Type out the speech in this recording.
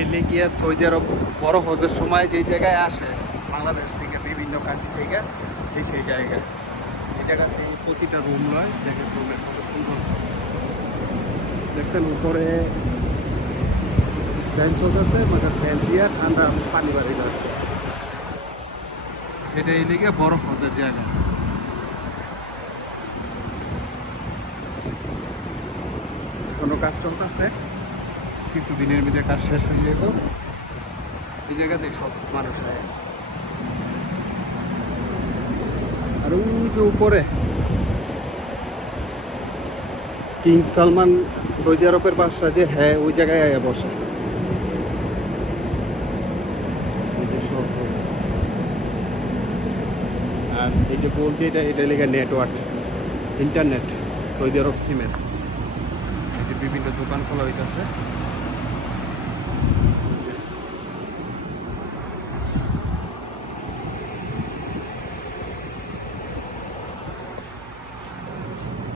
এলে গিয়ে সৌদি আরব বড় হজের সময় যেই জায়গায় আসে বাংলাদেশ থেকে বিভিন্ন কান্ট্রি থেকে সেই জায়গায় এই জায়গাতে প্রতিটা রুম নয় দেখেন রুমের কত সুন্দর দেখছেন উপরে ফ্যান চলতেছে মানে ফ্যান দিয়ে ঠান্ডা পানি বাড়ি যাচ্ছে এটা এই লিগে বড় হজের জায়গা কোনো কাজ চলতেছে কিছুদিনের মধ্যে কাজ শেষ হয়ে যেত এই জায়গাতে সব মানুষ হয় আর ওই যে উপরে কিং সালমান সৌদি আরবের বাদশা যে হ্যাঁ ওই জায়গায় আয়া বসে আর এই যে বলতে এটা লেগে নেটওয়ার্ক ইন্টারনেট সৌদি আরব সিমের এই যে বিভিন্ন দোকান খোলা হইতেছে